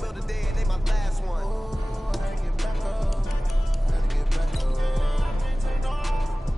fill the day and they my last one. Oh, I gotta get back up. I gotta get back up. I can't take no off.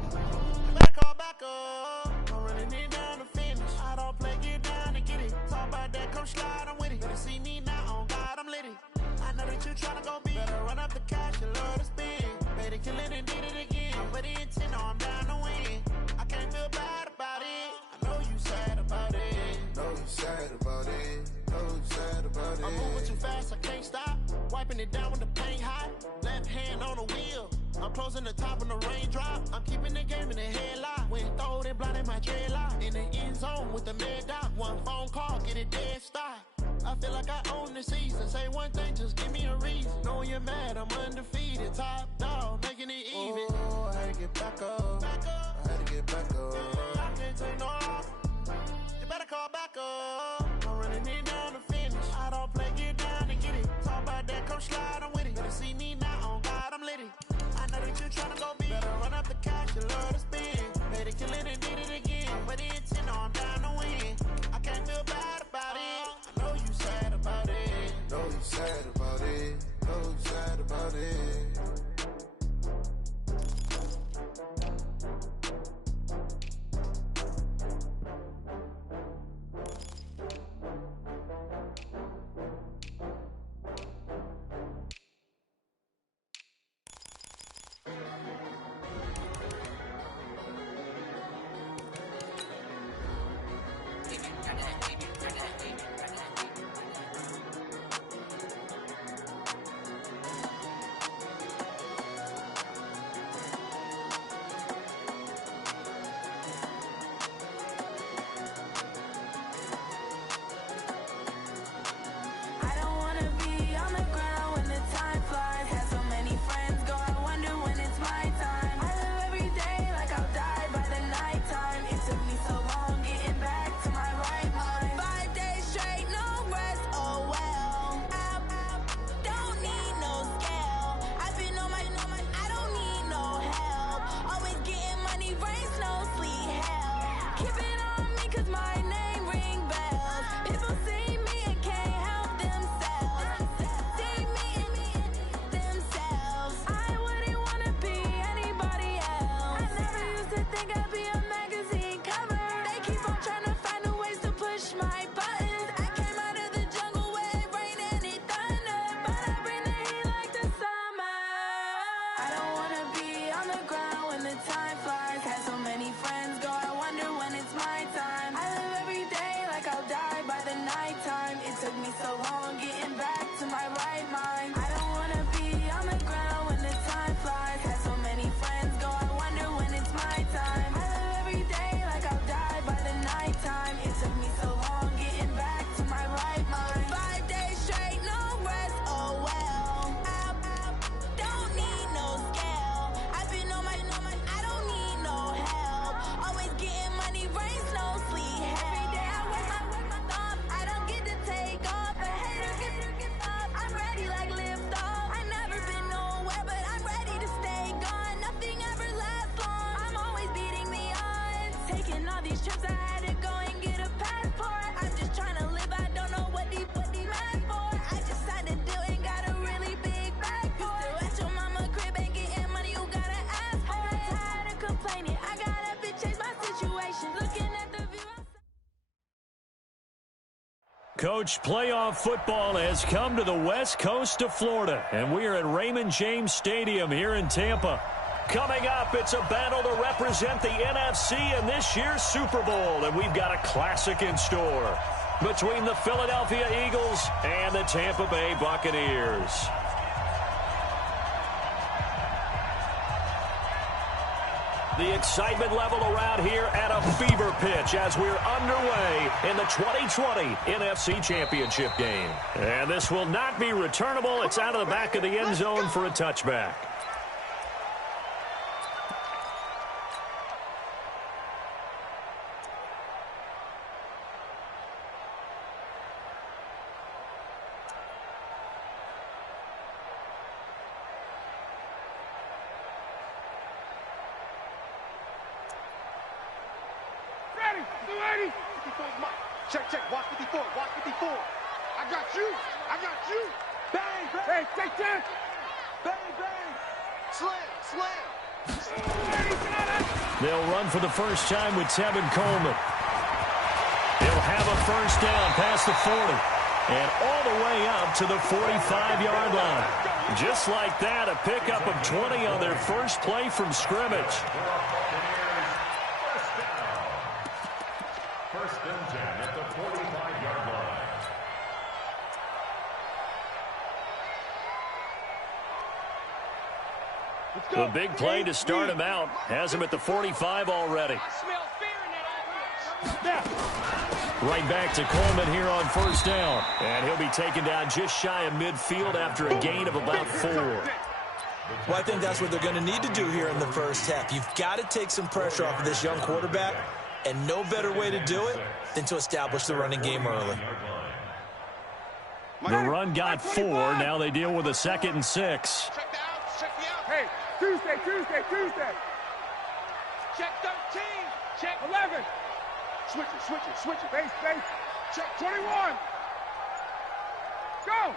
You better call back up. I'm running it down to finish. I don't play, get down and get it. Talk about that, come slide, I'm with it. Better see me now, on God, I'm lit it. I know that you tryna go big. Better run up the cash, you love to spin. Made it, kill it, and did it again. But the intent, no, I'm down to win. I can't feel bad about it. I know you sad about it. Know you sad about it. Know you sad about it. I'm moving too fast, I can't stop. Wiping it down when the paint hot. Left hand on the wheel. I'm closing the top when the raindrop. I'm keeping the game in the headlock. When throwed and blinded my dreadlock. In the end zone with the mad dot. One phone call, get it dead stop. I feel like I own the season. Say one thing, just give me a reason. Knowing you're mad, I'm undefeated. Top dog, making it even. Oh, I had to get back up. I had to get back up. I can't take no off. You better call back up. I'm running it down to finish. I don't play, get down and get it. Talk about that, come slide, I'm with it. Better see me now, on God, I'm lit it. I know that you tryna go big. Better run up the cash, you love to spin. Made it, kill it, and did it again. But the intent, no, I'm down to win. I can't feel bad about it. I know you sad about it. Know you sad about it. Know you sad about it. Coach, playoff football has come to the west coast of Florida, and we are at Raymond James Stadium here in Tampa. Coming up, it's a battle to represent the NFC in this year's Super Bowl, and we've got a classic in store between the Philadelphia Eagles and the Tampa Bay Buccaneers. The excitement level around here at a fever pitch as we're underway in the 2020 NFC Championship game. And this will not be returnable. It's out of the back of the end zone for a touchback. Check, check. Watch 54. Watch 54. I got you. I got you. Bang, bang. Take that. Bang, bang. Slam, slam. They'll run for the first time with Tevin Coleman. He'll have a first down past the 40 and all the way up to the 45-yard line. Just like that, a pickup of 20 on their first play from scrimmage. First and 10 at the 45-yard line. The big play to start him out has him at the 45 already. I smell fear in that offense. Right back to Coleman here on first down. And he'll be taken down just shy of midfield after a gain of about 4. Well, I think that's what they're going to need to do here in the first half. You've got to take some pressure off of this young quarterback, and no better way to do it than to establish the running game early. The run got 4. Now they deal with a 2nd and 6. Check the out. Check the out. Hey, Tuesday. Check 13. Check 11. Switch it. Base. Check 21. Go.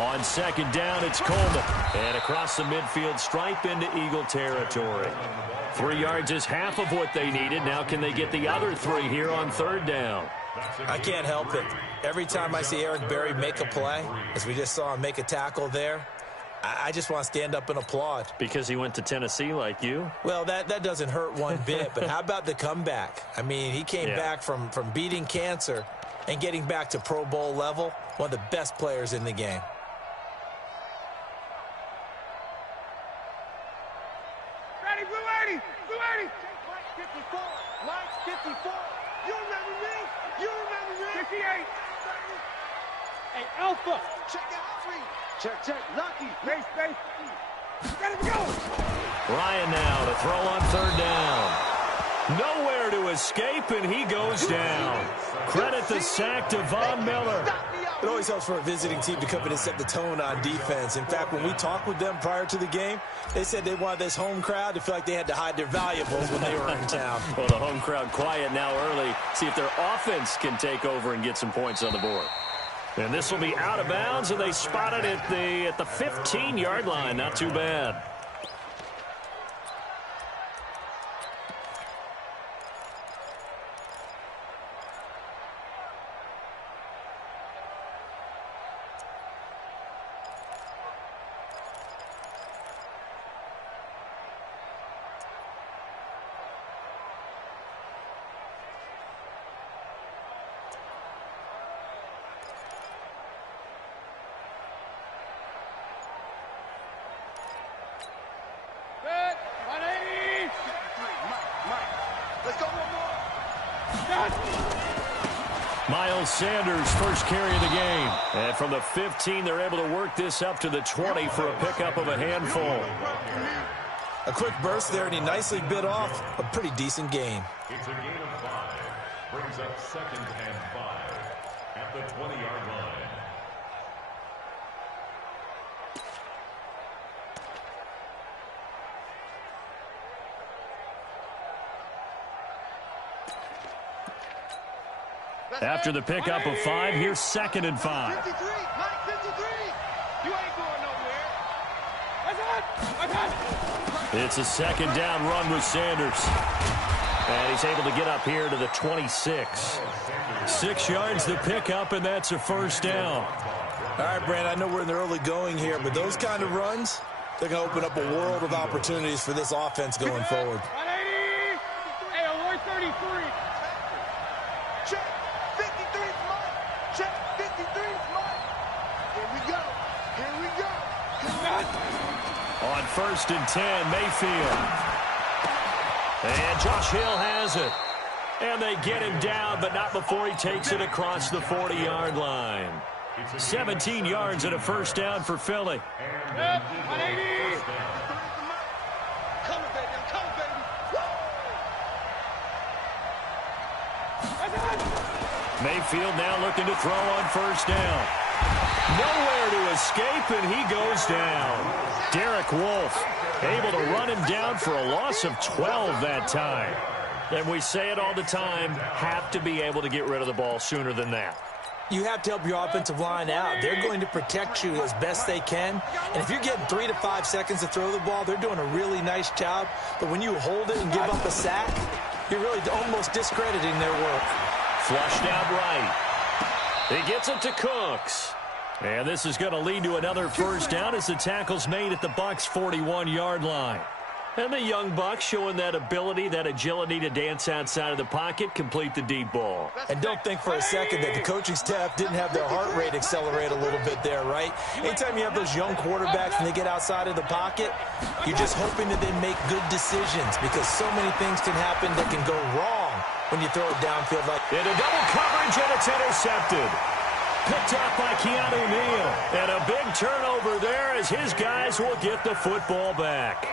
On second down, it's Coleman. And across the midfield stripe into Eagle territory. 3 yards is half of what they needed. Now can they get the other 3 here on third down? I can't help it. Every time I see Eric Berry make a play, as we just saw him make a tackle there, I just want to stand up and applaud. Because he went to Tennessee like you? Well, that doesn't hurt one bit, but how about the comeback? I mean, he came back from beating cancer and getting back to Pro Bowl level, one of the best players in the game. Ready, Blue 80. 54. Mike 54. You remember me? 58. Hey, Alpha. Check out 3. Check. Lucky. Base. Let it go. Ryan now to throw on third down. Nowhere to escape, and he goes down. Credit the sack to Von Miller. It always helps for a visiting team to come in and set the tone on defense. In fact, when we talked with them prior to the game, they said they wanted this home crowd to feel like they had to hide their valuables when they were in town. Well, the home crowd quiet now early. See if their offense can take over and get some points on the board. And this will be out of bounds, and they spot it at the 15-yard line. Not too bad. Miles Sanders, first carry of the game. And from the 15, they're able to work this up to the 20 for a pickup of a handful. A quick burst there, and he nicely bit off a pretty decent gain. It's a gain of 5. Brings up 2nd and 5 at the 20-yard line. After the pickup of 5, here's 2nd and 5. 53. Mike 53. You ain't going nowhere. It's a 2nd down run with Sanders. And he's able to get up here to the 26. 6 yards the pickup, and that's a first down. All right, Brand, I know we're in the early going here, but those kind of runs, they're going to open up a world of opportunities for this offense going forward. 180. Hey, alert 33. Check. 53 Mike. Check. 53 Mike. Here we go. On 1st and 10, Mayfield. And Josh Hill has it. And they get him down, but not before he takes it across the 40-yard line. 17 yards and a first down for Philly. 180. Coming, baby. I'm coming, baby. Mayfield now looking to throw on first down. Nowhere to escape, and he goes down. Derek Wolfe able to run him down for a loss of 12 that time. And we say it all the time, have to be able to get rid of the ball sooner than that. You have to help your offensive line out. They're going to protect you as best they can. And if you're getting 3 to 5 seconds to throw the ball, they're doing a really nice job. But when you hold it and give up a sack, you're really almost discrediting their work. Flushed out right. He gets it to Cooks. And this is going to lead to another first down as the tackle's made at the Bucs' 41-yard line. And the young Bucs showing that ability, that agility to dance outside of the pocket, complete the deep ball. And don't think for a second that the coaching staff didn't have their heart rate accelerate a little bit there, right? Anytime you have those young quarterbacks and they get outside of the pocket, you're just hoping that they make good decisions because so many things can happen that can go wrong when you throw it downfield. Like into double coverage, and it's intercepted. Picked up by Keanu Neal. And a big turnover there as his guys will get the football back.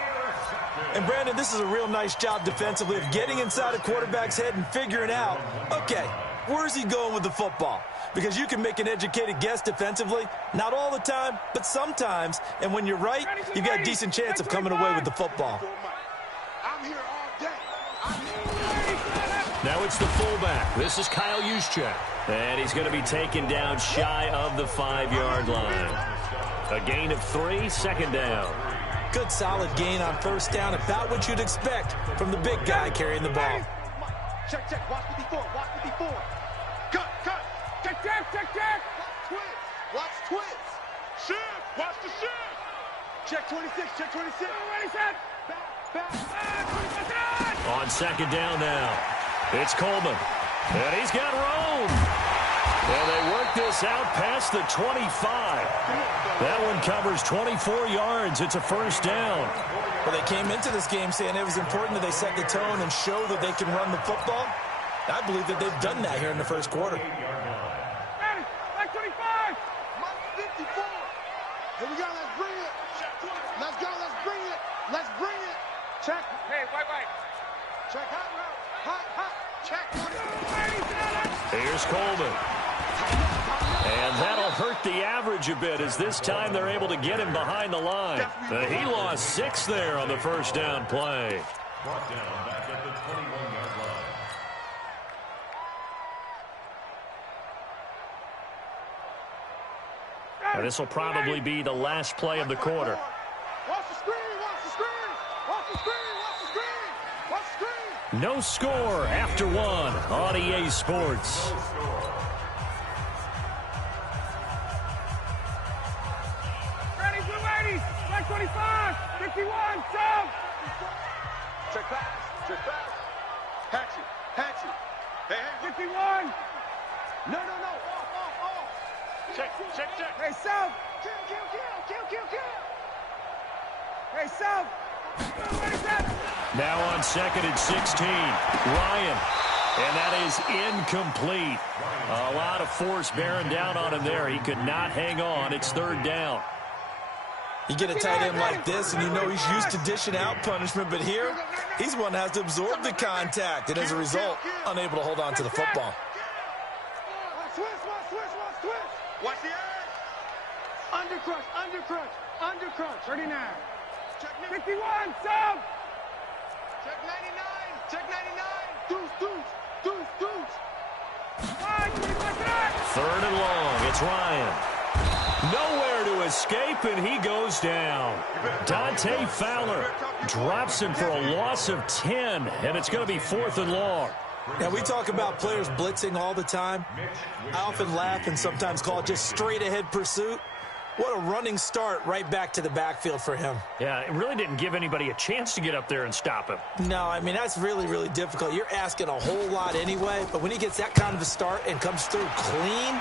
And, Brandon, this is a real nice job defensively of getting inside a quarterback's head and figuring out, okay, where's he going with the football? Because you can make an educated guess defensively, not all the time, but sometimes. And when you're right, you've got a decent chance of coming away with the football. I'm here all day. Now it's the fullback. This is Kyle Juszczyk. And he's going to be taken down shy of the 5-yard line. A gain of 3, second down. Good solid gain on first down, about what you'd expect from the big guy carrying the ball. Check, check, watch 54, watch 54. Cut, cut. Check, check, check, check. Watch twins. Shift, watch the shift. Check 26, check 26. Ready, set. Back. On second down now, it's Coleman. And he's got room. And they work this out past the 25. That one covers 24 yards. It's a first down. Well, they came into this game saying it was important that they set the tone and show that they can run the football. I believe that they've done that here in the first quarter. Like 25. 54. Here we go. Let's bring it. Let's go. Let's bring it. Let's bring it. Check. Hey, white. Check hot route. Hot. Check. Here's Coleman. And that'll hurt the average a bit as this time they're able to get him behind the line. He lost 6 there on the first down play. Brought down back at the 21-yard line. And this will probably be the last play of the quarter. Watch the screen. Watch the screen. Watch the screen. Watch the screen. Watch the screen. No score after 1 on EA Sports. Ready, blue 80s. Like 25. 51. Sub. Check pass. Hatchet. Hey. 51. No. Off. Check. Hey, sub. Kill. Hey, sub. Now on second and 16, Ryan. And that is incomplete. A lot of force bearing down on him there. He could not hang on. It's third down. You get a tight end like this, and you know he's used to dishing out punishment, but here, he's one that has to absorb the contact, and as a result, unable to hold on to the football. Watch the edge. Undercrunch. 39. Check 51, sub. Check 99. Deuce. 5, Third and long. It's Ryan. Nowhere to escape, and he goes down. Dante Fowler drops him for a loss of 10, and it's going to be 4th and long. Now, we talk about players blitzing all the time. I often laugh and sometimes call it just straight-ahead pursuit. What a running start right back to the backfield for him. Yeah, it really didn't give anybody a chance to get up there and stop him. No, I mean, that's really, really difficult. You're asking a whole lot anyway, but when he gets that kind of a start and comes through clean,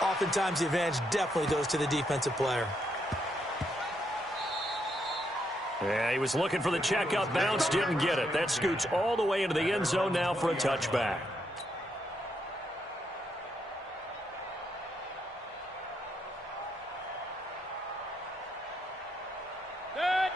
oftentimes the advantage definitely goes to the defensive player. Yeah, he was looking for the check-up bounce, didn't get it. That scoots all the way into the end zone now for a touchback.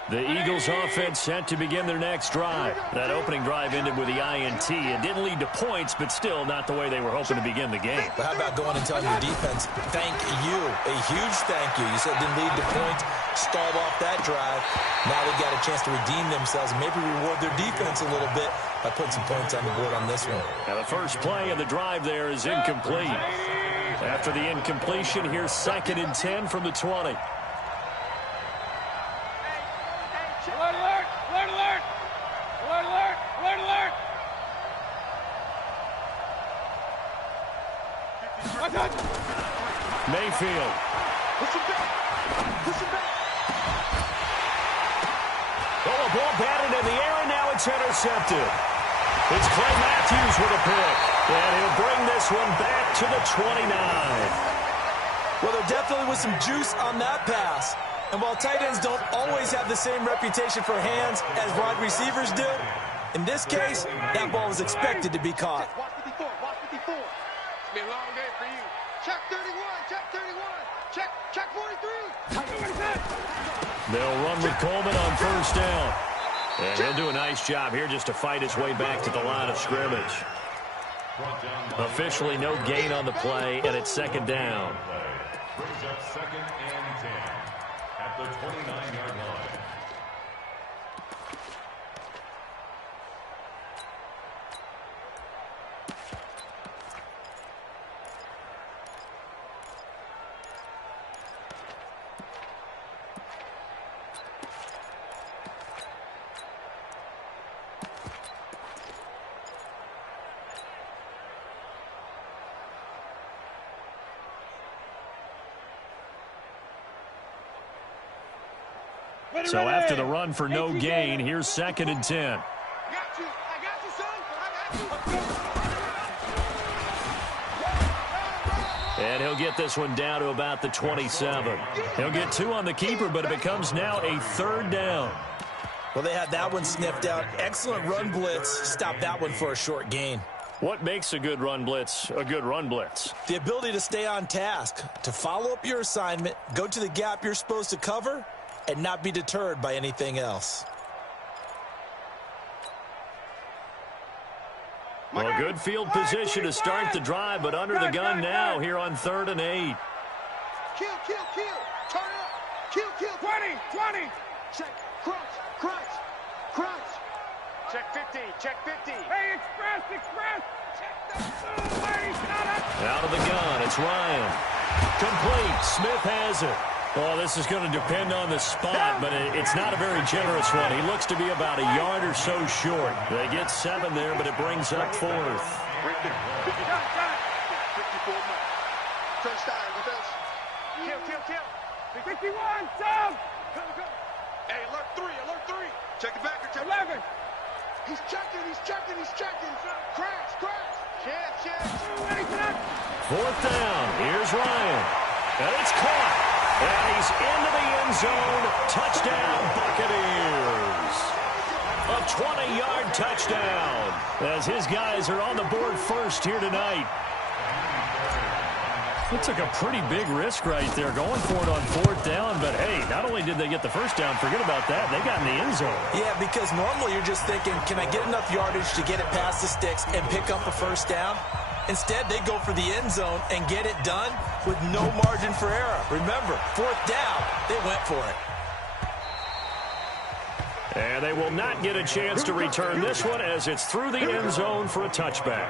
The Eagles offense set to begin their next drive. That opening drive ended with the INT. It didn't lead to points, but still not the way they were hoping to begin the game. But how about going and telling your defense, thank you, a huge thank you. You said it didn't lead to points, stalled off that drive. Now they've got a chance to redeem themselves and maybe reward their defense a little bit by putting some points on the board on this one. Now the first play of the drive there is incomplete. After the incompletion, here's 2nd and 10 from the 20. Alert, alert! Alert, alert! Alert, alert! Alert, alert! Mayfield. Oh, a ball batted in the air, and now it's intercepted. It's Clay Matthews with a pick, and he'll bring this one back to the 29. Well, there definitely was some juice on that pass. And while tight ends don't always have the same reputation for hands as wide receivers do, in this case, that ball was expected to be caught. Watch 54, watch 54. It's been a long day for you. Check 31, check 31, check 43. They'll run with Coleman on first down. And he'll do a nice job here just to fight his way back to the line of scrimmage. Officially no gain on the play, and it's 2nd down. Brings up 2nd and 10 at the 29-yard line. So after the run for no gain, here's 2nd and 10. I got you, son. I got you. And he'll get this one down to about the 27. He'll get 2 on the keeper, but it becomes now a 3rd down. Well, they had that one sniffed out. Excellent run blitz. Stop that one for a short gain. What makes a good run blitz a good run blitz? The ability to stay on task, to follow up your assignment, go to the gap you're supposed to cover, and not be deterred by anything else. Well, good field position to start the drive, but under the gun now here on 3rd and 8. Kill. Turn up. Kill. 20. Check. Crunch. Check 50. Hey, express. Check that. Out of the gun, it's Ryan. Complete. Smith has it. Well, this is going to depend on the spot, but it's not a very generous one. He looks to be about a yard or so short. They get 7 there, but it brings up 4th. 54 Crunch time, defense. Kill. 51, Tom. Go. Hey, alert 3. Check it back. 11. He's checking. Crash. Check. 4th down. Here's Ryan. And it's caught. And he's into the end zone. Touchdown, Buccaneers. A 20-yard touchdown as his guys are on the board first here tonight. It took a pretty big risk right there going for it on 4th down. But, hey, not only did they get the first down, forget about that, they got in the end zone. Yeah, because normally you're just thinking, can I get enough yardage to get it past the sticks and pick up a first down? Instead, they go for the end zone and get it done with no margin for error. Remember, 4th down, they went for it. And they will not get a chance to return this one as it's through the end zone for a touchback.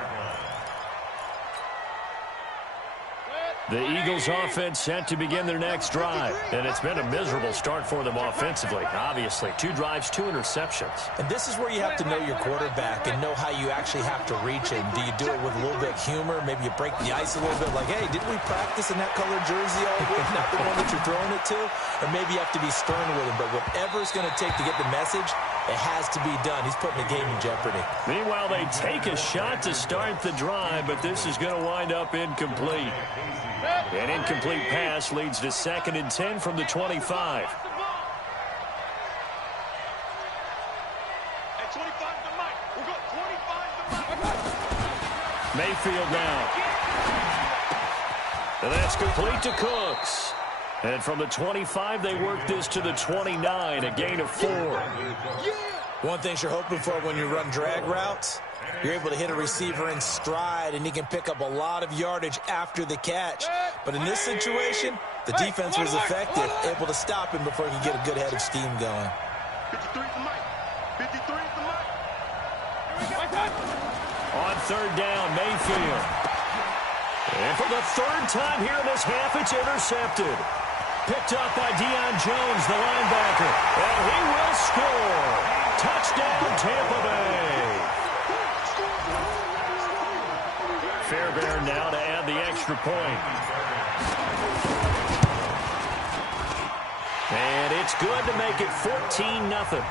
The Eagles offense set to begin their next drive. And it's been a miserable start for them offensively. Obviously, 2 drives, 2 interceptions. And this is where you have to know your quarterback and know how you actually have to reach him. Do you do it with a little bit of humor? Maybe you break the ice a little bit like, hey, didn't we practice in that colored jersey all week? Not the one that you're throwing it to? Or maybe you have to be stern with him. But whatever it's going to take to get the message, it has to be done. He's putting the game in jeopardy. Meanwhile, they take a shot to start the drive, but this is going to wind up incomplete. An incomplete pass leads to 2nd and 10 from the 25. Mayfield now. And that's complete to Cooks. And from the 25, they work this to the 29, a gain of 4. One thing you're hoping for when you run drag routes, you're able to hit a receiver in stride, and he can pick up a lot of yardage after the catch. But in this situation, the defense was effective, able to stop him before he could get a good head of steam going. 53 for Mike. 53 for Mike. On third down, Mayfield. And for the third time here in this half, it's intercepted. Picked up by Deion Jones, the linebacker. And he will score. Touchdown, Tampa Bay. Fairbairn now to add the extra point. And it's good to make it 14-0.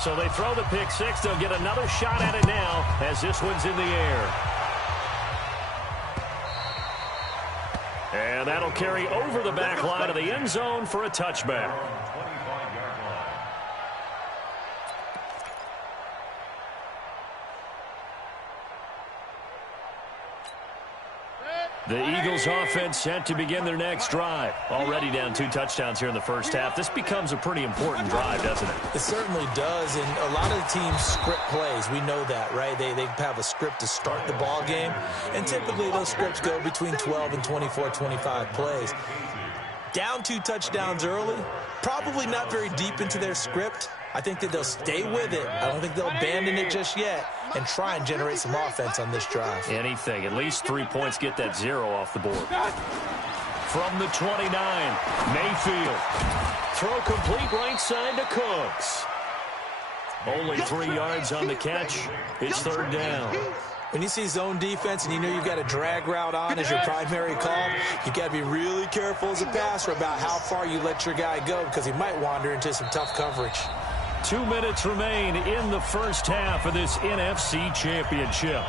So they throw the pick six. They'll get another shot at it now as this one's in the air. And that'll carry over the back line of the end zone for a touchback. The Eagles offense set to begin their next drive. Already down 2 touchdowns here in the first half. This becomes a pretty important drive, doesn't it? It certainly does, and a lot of the teams script plays. We know that, right? They have a script to start the ball game, and typically those scripts go between 12 and 24, 25 plays. Down 2 touchdowns early, probably not very deep into their script. I think that they'll stay with it. I don't think they'll abandon it just yet and try and generate some offense on this drive. Anything. At least 3 points, get that 0 off the board. From the 29, Mayfield. Throw complete right side to Cooks. Only 3 yards on the catch. It's third down. When you see zone defense and you know you've got a drag route on as your primary call, you've got to be really careful as a passer about how far you let your guy go because he might wander into some tough coverage. 2 minutes remain in the first half of this NFC Championship.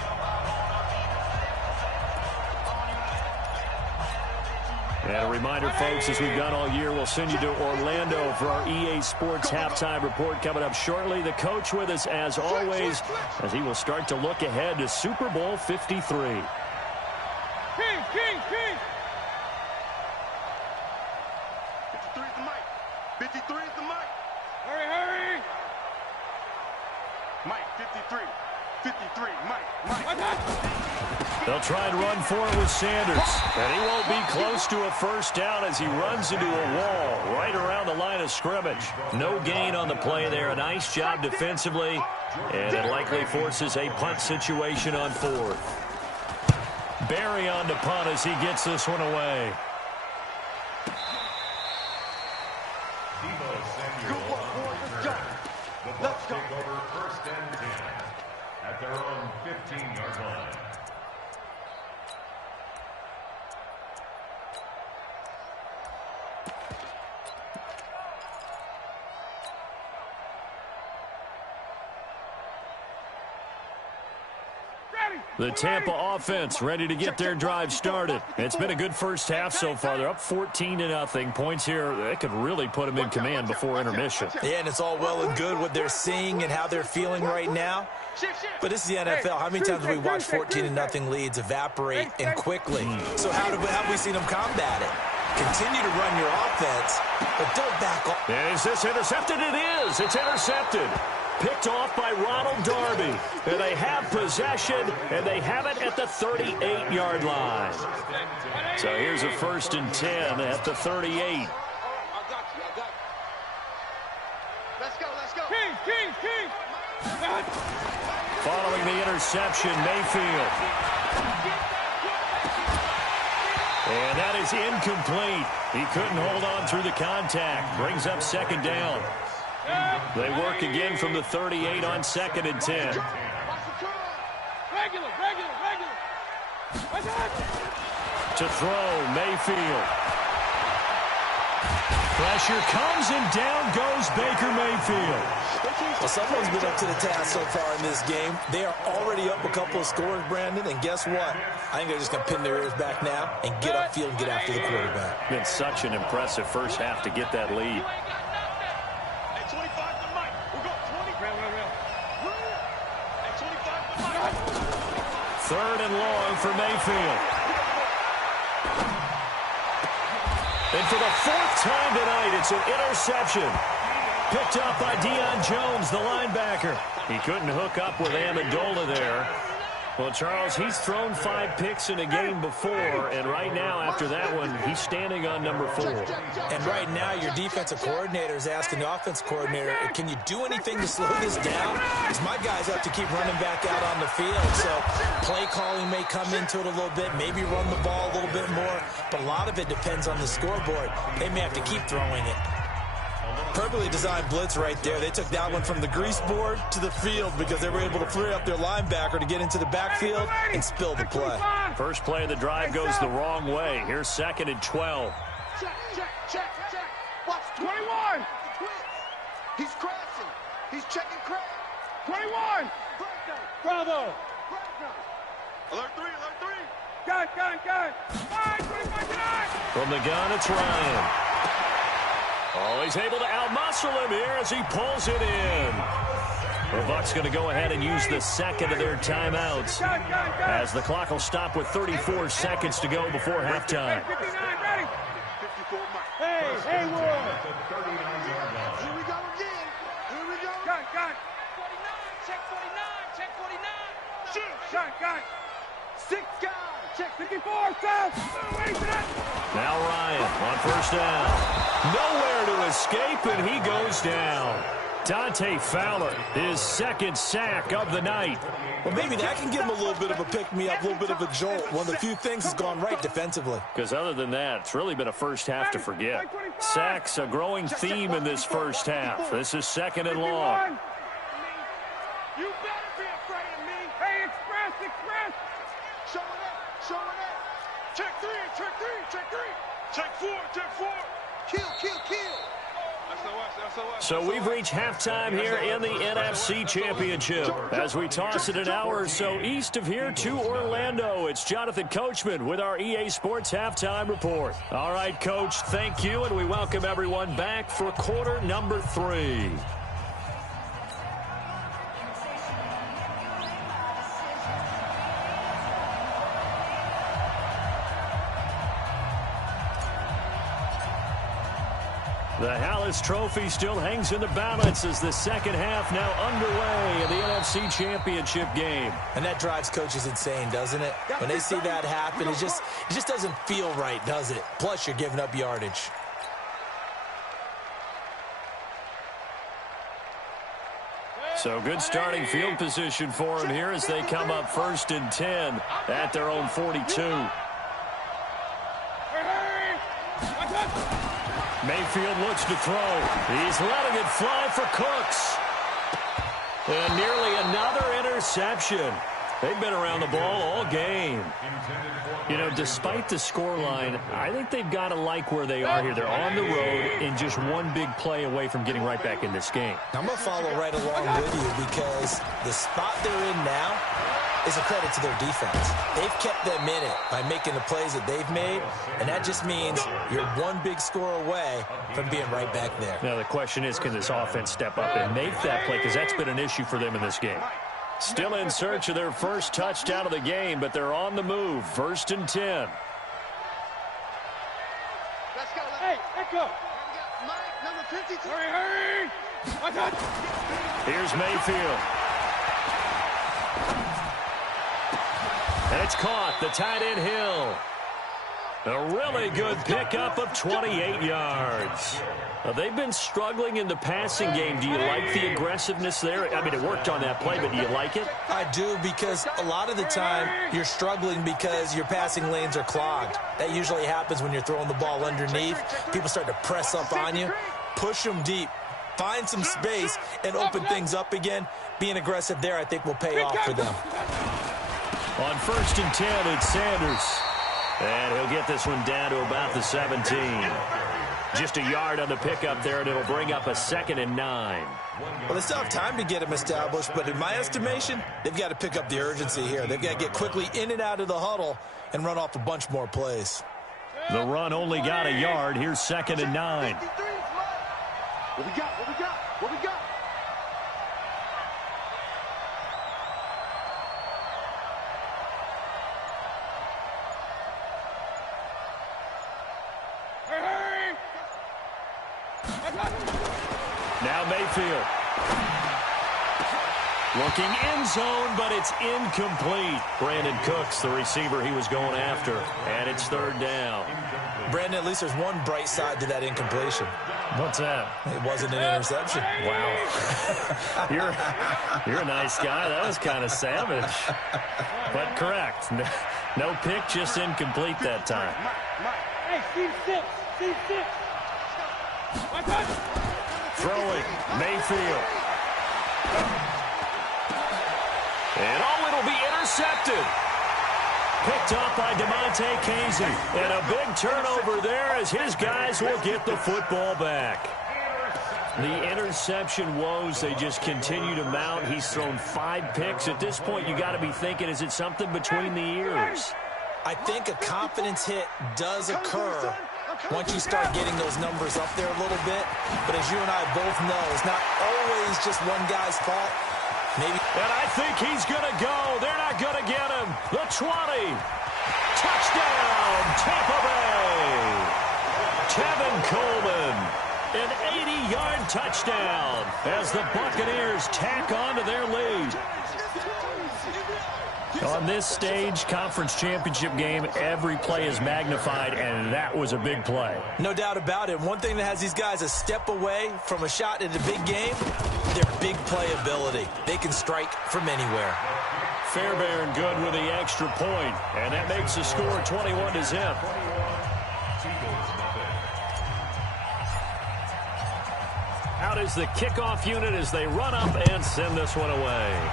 And a reminder, folks, as we've done all year, we'll send you to Orlando for our EA Sports halftime report coming up shortly. The coach with us, as always, as he will start to look ahead to Super Bowl 53. King! 53 is the mic. 53 is the mic. Hurry! Mike, 53. 53, Mike. They'll try and run for it with Sanders. And he won't be close to a first down as he runs into a wall right around the line of scrimmage. No gain on the play there. A nice job defensively. And it likely forces a punt situation on 4th. Barry on to punt as he gets this one away. Let's go. Take over first and 10 at their own 15-yard line. The Tampa offense ready to get their drive started. It's been a good first half so far. They're up 14-0. Points here that could really put them in command before intermission. Yeah, and it's all well and good what they're seeing and how they're feeling right now. But this is the NFL. How many times have we watched 14-0 leads evaporate and quickly? So how have we seen them combat it? Continue to run your offense, but don't back off. Is this intercepted? It is. It's intercepted. Picked off by Ronald Darby. And they have possession, and they have it at the 38-yard line. So here's a 1st and 10 at the 38. I got you. Let's go. King. Following the interception, Mayfield. And that is incomplete. He couldn't hold on through the contact. Brings up 2nd down. They work again from the 38 on 2nd and 10. Regular. To throw, Mayfield. Pressure comes and down goes Baker Mayfield. Well, someone's been up to the task so far in this game. They are already up a couple of scores, Brandon, and guess what? I think they're just going to pin their ears back now and get upfield and get after the quarterback. Been such an impressive first half to get that lead. Third and long for Mayfield. And for the 4th time tonight, it's an interception. Picked up by Deion Jones, the linebacker. He couldn't hook up with Amendola there. Well, Charles, he's thrown 5 picks in a game before, and right now, after that one, he's standing on number 4. And right now, your defensive coordinator is asking the offensive coordinator, can you do anything to slow this down? Because my guys have to keep running back out on the field. So play calling may come into it a little bit, maybe run the ball a little bit more, but a lot of it depends on the scoreboard. They may have to keep throwing it. Perfectly designed blitz right there. They took that one from the grease board to the field because they were able to free up their linebacker to get into the backfield and spill the play. First play of the drive goes the wrong way. Here's 2nd and 12. Check. Watch 21. He's crashing. He's checking crash. 21. Bravo. Alert 3. Gun. 25. From the gun, it's Ryan. Oh, he's able to outmuscle him here as he pulls it in. The Bucs going to go ahead and use the second of their timeouts as the clock will stop with 34 seconds to go before halftime. 59, ready. 54, Mike. Hey, Wood. Here we go again. Gun. 49, check 49. Shoot. Gun. 6 guys. Check 54, stop. Now Ryan on first down. Nowhere to escape, and he goes down. Dante Fowler, his 2nd sack of the night. Well, maybe that can give him a little bit of a pick-me-up, a little bit of a jolt. One of the few things has gone right defensively. Because other than that, it's really been a first half to forget. Sacks, a growing theme in this first half. This is 2nd and long. You better be afraid of me. Hey, express. Show it up. Check 3. Check 4. Kill. So we've reached halftime here in the NFC Championship. As we toss it an hour or so east of here to Orlando, it's Jonathan Coachman with our EA Sports Halftime Report. All right, Coach, thank you, and we welcome everyone back for quarter number 3. The Hallis Trophy still hangs in the balance as the second half now underway in the NFC Championship game. And that drives coaches insane, doesn't it? When they see that happen, it just doesn't feel right, does it? Plus, you're giving up yardage. So good starting field position for them here as they come up 1st and 10 at their own 42. Mayfield looks to throw. He's letting it fly for Cooks. And nearly another interception. They've been around the ball all game. You know, despite the scoreline, I think they've got to like where they are here. They're on the road and just one big play away from getting right back in this game. I'm going to follow right along with you because the spot they're in now is a credit to their defense. They've kept them in it by making the plays that they've made, and that just means you're one big score away from being right back there. Now, the question is, can this offense step up and make that play? Because that's been an issue for them in this game. Still in search of their first touchdown of the game, but they're on the move. 1st and 10. Let's go. Hey, echo. Mike, number 52. Hurry. Here's Mayfield. And it's caught. The tight end Hill. A really good pickup of 28 yards. They've been struggling in the passing game. Do you like the aggressiveness there? I mean, it worked on that play, but do you like it? I do, because a lot of the time you're struggling because your passing lanes are clogged. That usually happens when you're throwing the ball underneath. People start to press up on you. Push them deep. Find some space and open things up again. Being aggressive there, I think, will pay off for them. On 1st and 10, it's Sanders. And he'll get this one down to about the 17. Just a yard on the pickup there, and it'll bring up a 2nd and 9. Well, they still have time to get him established, but in my estimation, they've got to pick up the urgency here. They've got to get quickly in and out of the huddle and run off a bunch more plays. The run only got a yard. Here's 2nd and 9. What we got? Now Mayfield. Looking end zone, but it's incomplete. Brandon Cooks, the receiver he was going after, and it's third down. Brandon, at least there's one bright side to that incompletion. What's that? It wasn't an interception. Wow. You're a nice guy. That was kind of savage. But correct. No pick, just incomplete that time. Hey, C6. Throwing, Mayfield. And it'll be intercepted. Picked up by DeMonte Casey. And a big turnover there as his guys will get the football back. The interception woes, they just continue to mount. He's thrown 5 picks. At this point, you got to be thinking, is it something between the ears? I think a confidence hit does occur once you start getting those numbers up there a little bit. But as you and I both know, it's not always just one guy's fault. Maybe. And I think he's going to go. They're not going to get him. The 20. Touchdown, Tampa Bay. Tevin Coleman. An 80-yard touchdown as the Buccaneers tack on to their lead. On this stage, conference championship game, every play is magnified, and that was a big play. No doubt about it. One thing that has these guys a step away from a shot in the big game, their big play ability. They can strike from anywhere. Fairbairn good with the extra point, and that makes the score 21-0. Out is the kickoff unit as they run up and send this one away.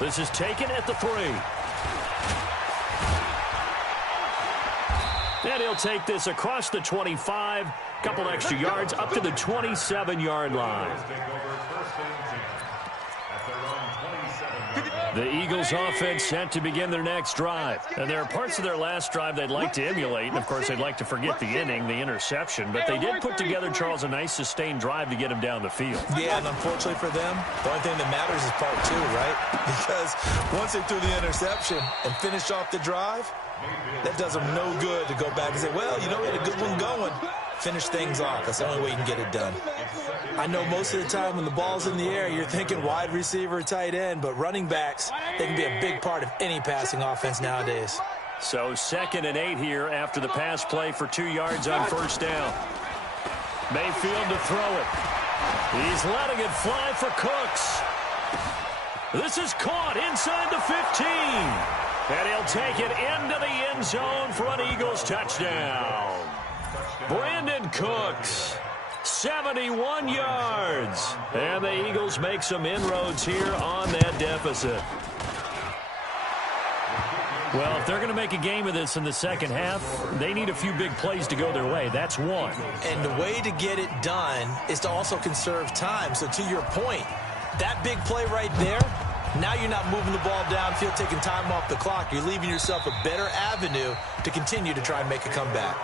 This is taken at the 3. And he'll take this across the 25. Couple extra yards up to the 27-yard line. The Eagles offense set to begin their next drive. And there are parts of their last drive they'd like to emulate. And, of course, they'd like to forget the inning, the interception. But they did put together, Charles, a nice sustained drive to get him down the field. Yeah, and unfortunately for them, the only thing that matters is part 2, right? Because once they threw the interception and finished off the drive, that does them no good to go back and say, well, you know, we had a good one going. Finish things off. That's the only way you can get it done. I know most of the time when the ball's in the air, you're thinking wide receiver, tight end, but running backs, they can be a big part of any passing offense nowadays. So 2nd and 8 here after the pass play for 2 yards on first down. Mayfield to throw it. He's letting it fly for Cooks. This is caught inside the 15. And he'll take it into the end zone for an Eagles touchdown. Brandon Cooks, 71 yards. And the Eagles make some inroads here on that deficit. Well, if they're going to make a game of this in the second half, they need a few big plays to go their way. That's one. And the way to get it done is to also conserve time. So to your point, that big play right there, now you're not moving the ball downfield, taking time off the clock. You're leaving yourself a better avenue to continue to try and make a comeback.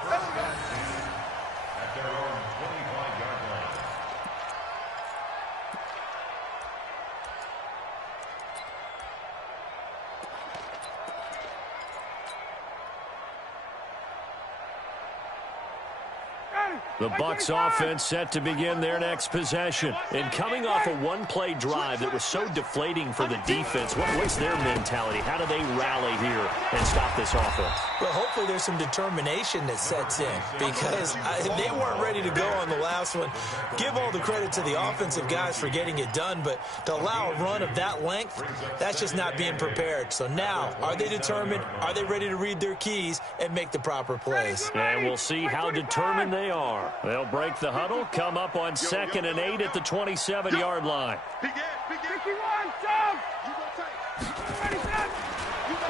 The Bucs offense set to begin their next possession. And coming off a one-play drive that was so deflating for the defense, what's their mentality? How do they rally here and stop this offense? Well, hopefully there's some determination that sets in because they weren't ready to go on the last one. Give all the credit to the offensive guys for getting it done, but to allow a run of that length, that's just not being prepared. So now, are they determined? Are they ready to read their keys and make the proper plays? And we'll see how determined they are. They'll break the huddle, come up on 2nd and 8 at the 27-yard line.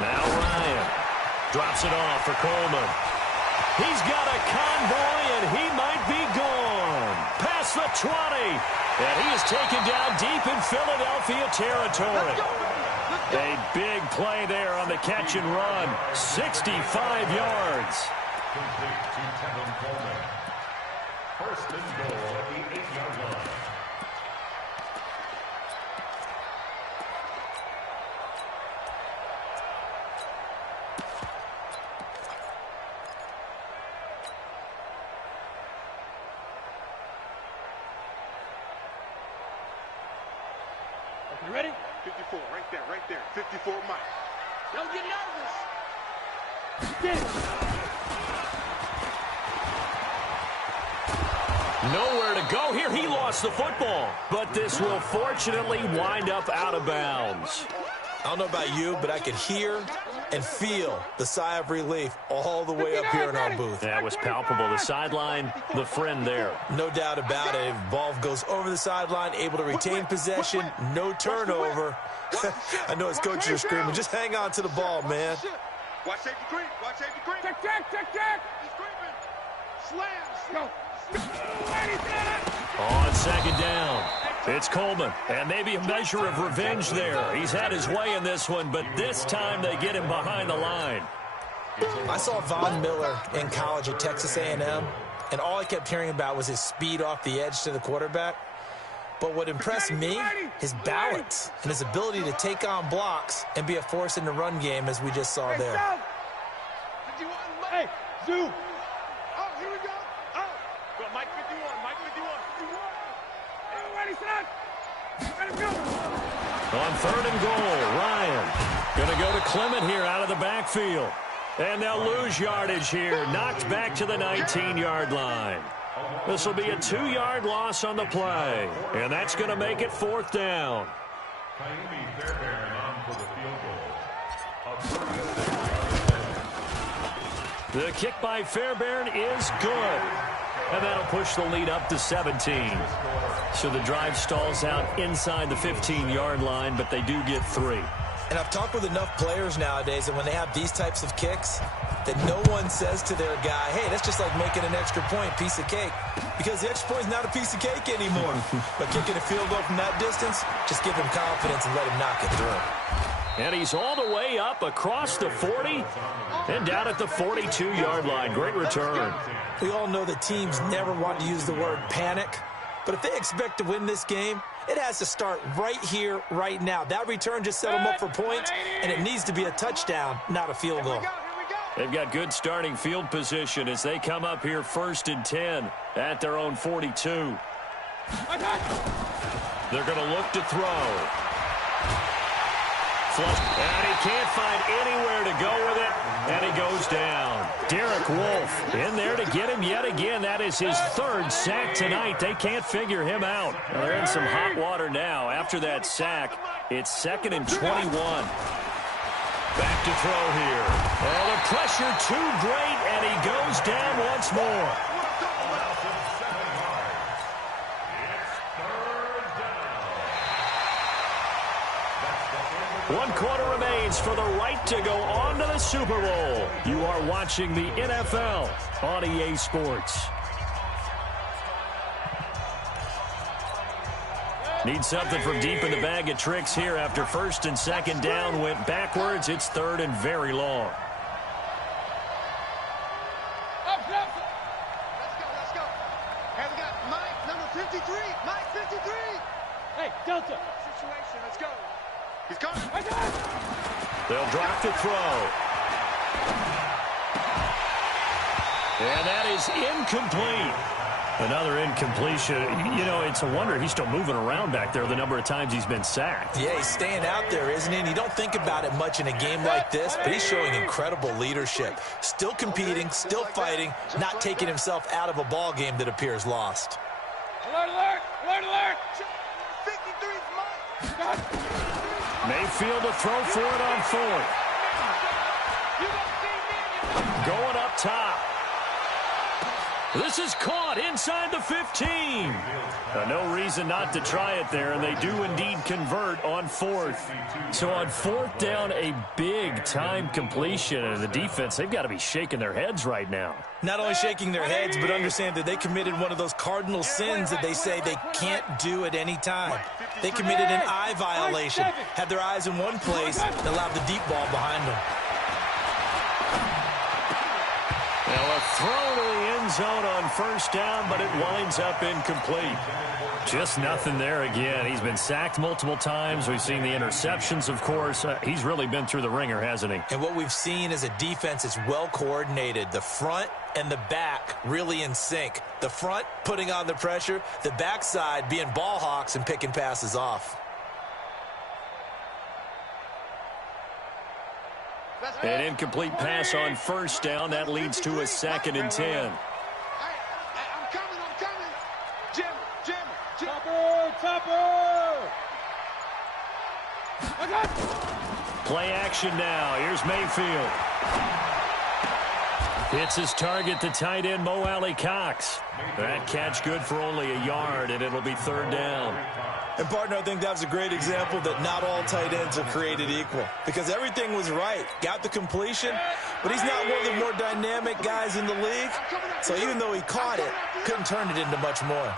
Now Ryan drops it off for Coleman. He's got a convoy, and he might be gone. Past the 20, and he is taken down deep in Philadelphia territory. A big play there on the catch and run. 65 yards. Complete to Tevin Coleman. First and goal at the 8-yard line. You ready? 54, right there. 54 Mike. Don't get nervous. Get it. Nowhere to go here. He lost the football, but this will fortunately wind up out of bounds. I don't know about you, but I could hear and feel the sigh of relief all the way up here in our booth. That was palpable. The sideline, the friend there. No doubt about it. Ball goes over the sideline, able to retain possession, no turnover. I know his coaches are screaming, just hang on to the ball, man. Watch safety creep. Watch safety creep. Check. He's creeping. Slams. Go. On second down, it's Coleman, and maybe a measure of revenge there. He's had his way in this one, but this time they get him behind the line. I saw Von Miller in college at Texas A&M, and all I kept hearing about was his speed off the edge to the quarterback. But what impressed me, his balance and his ability to take on blocks and be a force in the run game, as we just saw there. Hey, zoom. Oh, here we go. Oh. Go, Mike 51. Ready, son. Let him go. On third and goal, Ryan going to go to Clement here out of the backfield. And they'll lose yardage here, knocked back to the 19-yard line. This will be a 2-yard loss on the play, and that's going to make it fourth down. Fairbairn on for the field goal. The kick by Fairbairn is good, and that'll push the lead up to 17. So the drive stalls out inside the 15-yard line, but they do get 3. And I've talked with enough players nowadays that when they have these types of kicks, that no one says to their guy, hey, that's just like making an extra point, piece of cake. Because the extra point is not a piece of cake anymore. But kicking a field goal from that distance, just give him confidence and let him knock it through. And he's all the way up across the 40 and down at the 42-yard line. Great return. We all know that teams never want to use the word panic. But if they expect to win this game, it has to start right here, right now. That return just set them up for points, and it needs to be a touchdown, not a field goal. They've got good starting field position as they come up here 1st and 10 at their own 42. They're going to look to throw. Flush, and he can't find anywhere to go with it, and he goes down. Derek Wolfe in there to get him yet again. That is his 3rd sack tonight. They can't figure him out. Well, they're in some hot water now. After that sack, it's 2nd and 21. Back to throw here. Oh, the pressure too great, and he goes down once more. One quarter remains for the right to go on to the Super Bowl. You are watching the NFL on EA Sports. Need something from deep in the bag of tricks here after 1st and 2nd down went backwards. It's 3rd and very long. Let's go. Hey, we got Mike, number 53. Mike, 53. Hey, Delta. Situation, let's go. He's coming. They'll drop to throw. And that is incomplete. Another incompletion. You know, it's a wonder he's still moving around back there the number of times he's been sacked. Yeah, he's staying out there, isn't he? And you don't think about it much in a game like this, but he's showing incredible leadership. Still competing, still fighting, not taking himself out of a ball game that appears lost. Alert, alert, alert, alert. 53's Mike. Mayfield to throw for it on 4th. Going up top. This is caught inside the 15. No reason not to try it there, and they do indeed convert on 4th. So on 4th down, a big-time completion, and the defense, they've got to be shaking their heads right now. Not only shaking their heads, but understand that they committed one of those cardinal sins that they say they can't do at any time. They committed an eye violation, had their eyes in one place, and allowed the deep ball behind them. Now a throw to the end zone on 1st down, but it winds up incomplete. Just nothing there again. He's been sacked multiple times. We've seen the interceptions, of course. He's really been through the ringer, hasn't he? And what we've seen is a defense that's well coordinated. The front and the back really in sync. The front putting on the pressure, the backside being ball hawks and picking passes off. An incomplete pass on first down. That leads to a 2nd and 10. I'm coming. Jim. Topper. Play action now. Here's Mayfield. Hits his target, the tight end, Mo Alley Cox. That catch good for only a yard, and it'll be 3rd down. And, partner, I think that was a great example that not all tight ends are created equal because everything was right. Got the completion, but he's not one of the more dynamic guys in the league. So even though he caught it, couldn't turn it into much more.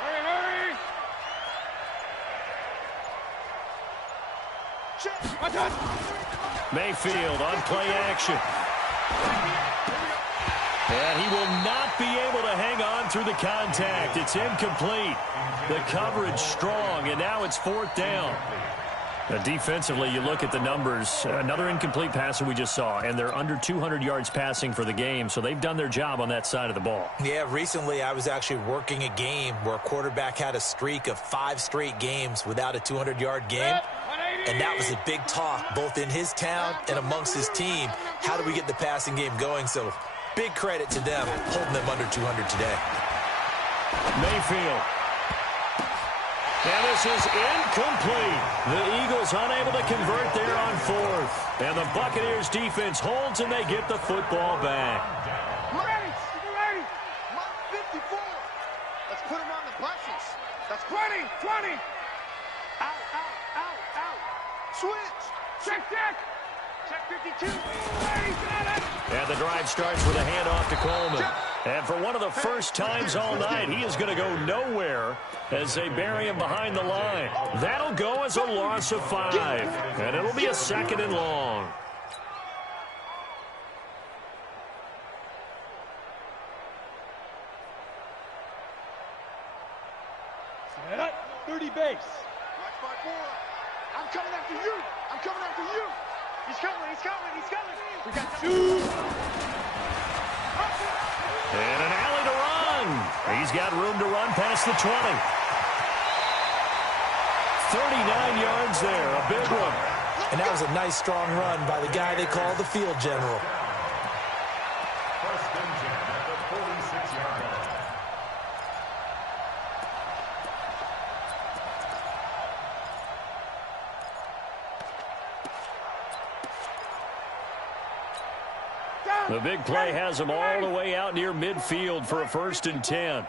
Hurry. Mayfield on play action. And he will not be able to hang on through the contact. It's incomplete. The coverage strong, and now it's 4th down. Defensively, you look at the numbers. Another incomplete pass that we just saw, and they're under 200 yards passing for the game, so they've done their job on that side of the ball. Yeah, recently I was actually working a game where a quarterback had a streak of 5 straight games without a 200-yard game. And that was a big talk, both in his town and amongst his team. How do we get the passing game going? So big credit to them, holding them under 200 today. Mayfield. And this is incomplete. The Eagles unable to convert there on 4th. And the Buccaneers defense holds, and they get the football back. Ready. Mark 54. Let's put him on the buses. That's 20. Out. Switch. Check. Check 52. And the drive starts with a handoff to Coleman. And for one of the first times all night, he is going to go nowhere as they bury him behind the line. That'll go as a loss of 5. And it'll be a 2nd and long. Set up. 30 base. Watch my boy. I'm coming after you. He's coming. We got 2. And an alley to run. He's got room to run past the 20. 39 yards there, a big one. And that was a nice, strong run by the guy they call the field general. First and 10 at the 46-yard line. The big play has him all the way out near midfield for a 1st and 10.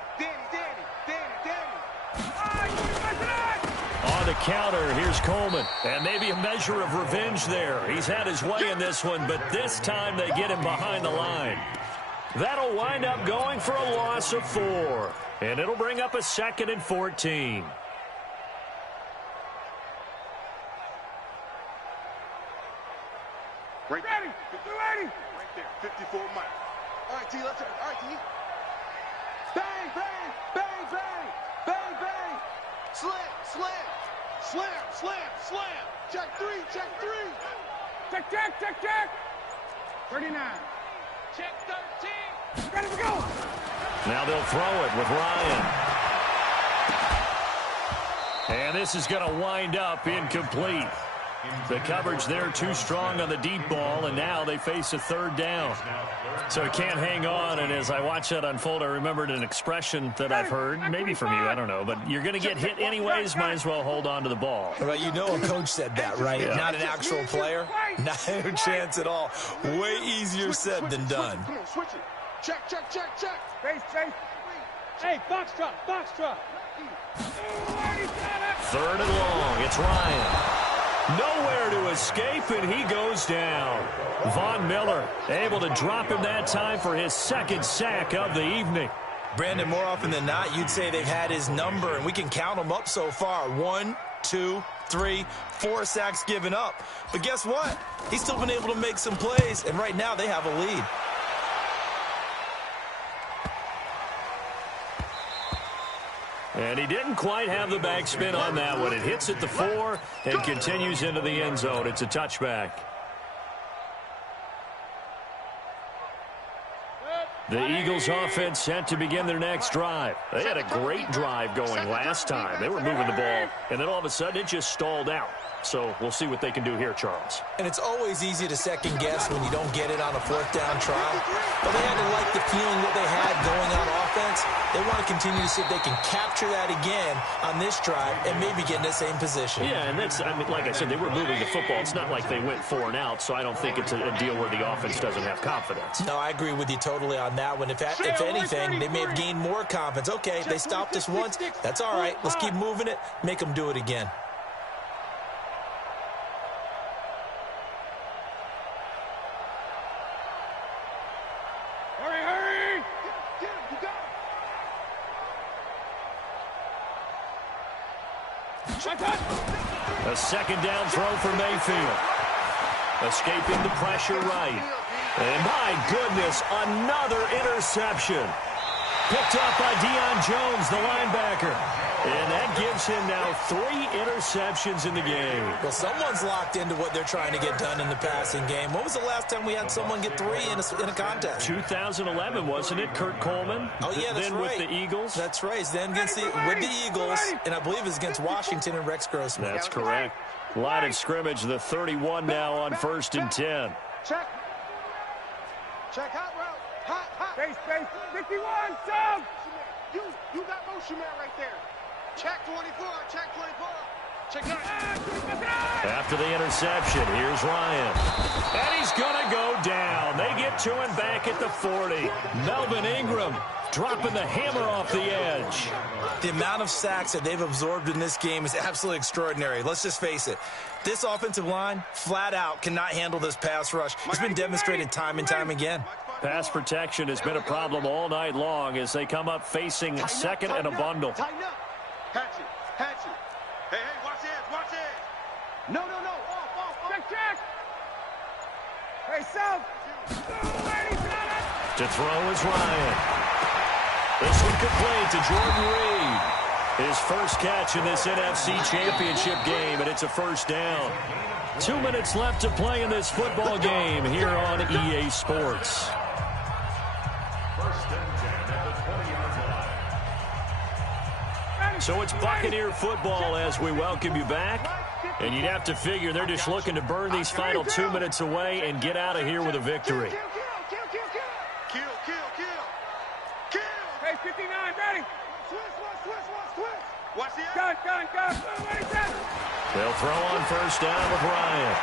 On the counter, here's Coleman. And maybe a measure of revenge there. He's had his way in this one, but this time they get him behind the line. That'll wind up going for a loss of 4. And it'll bring up a 2nd and 14. Ready. Right there. 54 Mike. All right, T, let's go. All right, T. Bang. Slam. Check 3. Check. 39. Check 13. Ready to go. Now they'll throw it with Ryan. And this is going to wind up incomplete. The coverage there too strong on the deep ball, and now they face a 3rd down. So it can't hang on, and as I watch that unfold, I remembered an expression that I've heard, maybe from you, I don't know, but you're going to get hit anyways, might as well hold on to the ball. Well, you know a coach said that, right? Yeah. Not an actual player. No chance at all. Way easier said than done. Come on, switch it. Check. Base. Hey, box truck. 3rd and long, it's Ryan. Nowhere to escape, and he goes down. Von Miller able to drop him that time for his 2nd sack of the evening. Brandon, more often than not, you'd say they've had his number, and we can count them up so far. 1, 2, 3, 4 sacks given up. But guess what? He's still been able to make some plays, and right now they have a lead. And he didn't quite have the backspin on that one. It hits at the 4 and continues into the end zone. It's a touchback. The Eagles offense set to begin their next drive. They had a great drive going last time. They were moving the ball, and then all of a sudden it just stalled out. So we'll see what they can do here, Charles. And it's always easy to second guess when you don't get it on a fourth down try. But they had to like the feeling that they had going on offense. They want to continue to see if they can capture that again on this drive and maybe get in the same position. Yeah, and that's, I mean, like I said, they were moving the football. It's not like they went 4 and out, so I don't think it's a deal where the offense doesn't have confidence. No, I agree with you totally on that one. If anything, they may have gained more confidence. Okay, they stopped us once. That's all right. Let's keep moving it. Make them do it again. A second down throw for Mayfield. Escaping the pressure right. And my goodness, another interception. Picked up by Deion Jones, the linebacker. And that gives him now 3 interceptions in the game. Well, someone's locked into what they're trying to get done in the passing game. When was the last time we had someone get 3 in a contest? 2011, wasn't it? Kurt Coleman? Oh, yeah, that's then right. with the Eagles? That's right. Then with the Eagles, and I believe it's against Washington and Rex Grossman. That's correct. Line of scrimmage, the 31 now on 1st and 10. Check. Check hot route. Hot. Space. 51, sub. You got motion man right there. Check 24. Check 9. After the interception, here's Ryan. And he's going to go down. They get to him back at the 40. Melvin Ingram dropping the hammer off the edge. The amount of sacks that they've absorbed in this game is absolutely extraordinary. Let's just face it. This offensive line, flat out, cannot handle this pass rush. It's been demonstrated time and time again. Pass protection has been a problem all night long as they come up facing second and a bundle. Tighten up. Hatchet. Hey, watch it. No. Off. Check. Hey, South. To throw is Ryan. This one complete to Jordan Reed. His first catch in this NFC Championship game, and it's a first down. 2 minutes left to play in this football game here on EA Sports. First and 10 at the 20-yard line. So it's Buccaneer football as we welcome you back. And you'd have to figure they're just looking to burn these final 2 minutes away and get out of here with a victory. Kill. Hey, 59, ready. Switch. Watch the gun. They'll throw on first down with Ryan.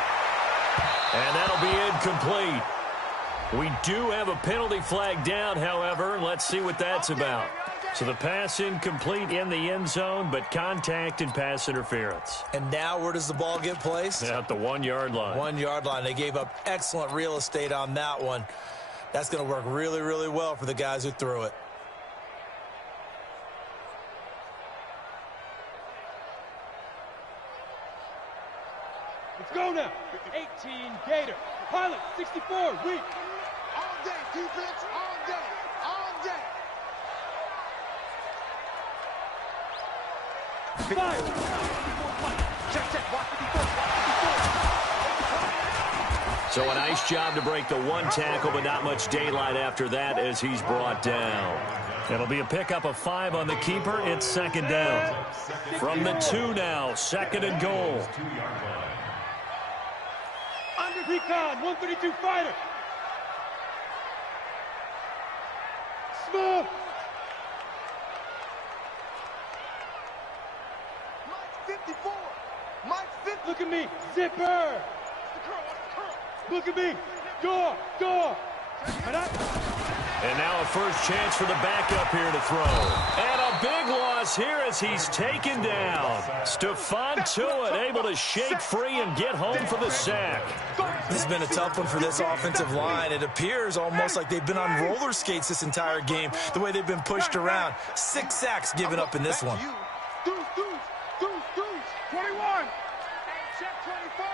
And that'll be incomplete. We do have a penalty flag down, however. Let's see what that's about. So the pass incomplete in the end zone, but contact and pass interference. And now where does the ball get placed? At the 1-yard line. 1-yard line. They gave up excellent real estate on that one. That's going to work really, really well for the guys who threw it. Let's go now. 18 Gator. Pilot 64 weak. All day, defense. All day. Fire. Check. Watch 54. So a nice job to break the 1 tackle, but not much daylight after that as he's brought down. It'll be a pickup of 5 on the keeper. It's second down. From the 2 now, second and goal. Under recon, 132 fighter. Small. Mike 54. Look at me. Zipper. Look at me. Door. And now a first chance for the backup here to throw. And a big loss here as he's taken down. Stephon Tuitt able to shake free and get home for the sack. This has been a tough one for this offensive line. It appears almost like they've been on roller skates this entire game, the way they've been pushed around. 6 sacks given up in this one. Deuce. 21. Check 24.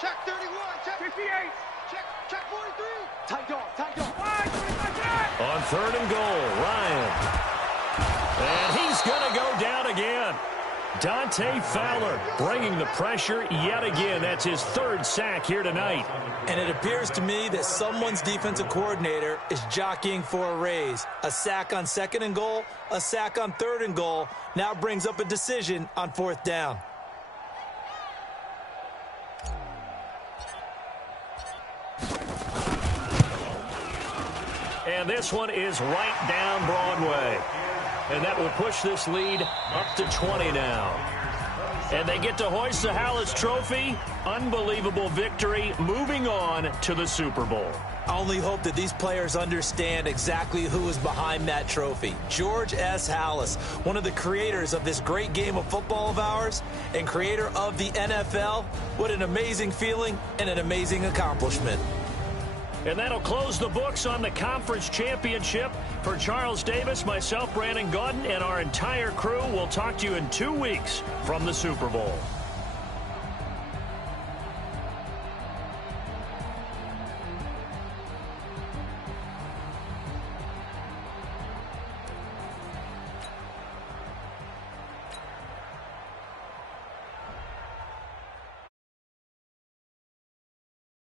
Check 31. Check 58. Check 43. Tight dog. On third and goal, Ryan. And he's going to go down again. Dante Fowler bringing the pressure yet again. That's his third sack here tonight. And it appears to me that someone's defensive coordinator is jockeying for a raise. A sack on 2nd and goal, a sack on 3rd and goal, now brings up a decision on 4th down. And this one is right down Broadway. And that will push this lead up to 20 now. And they get to hoist the Hallis Trophy. Unbelievable victory, moving on to the Super Bowl. I only hope that these players understand exactly who is behind that trophy. George S. Hallis, one of the creators of this great game of football of ours and creator of the NFL. What an amazing feeling and an amazing accomplishment. And that'll close the books on the conference championship. For Charles Davis, myself, Brandon Gaudin, and our entire crew, we'll talk to you in 2 weeks from the Super Bowl.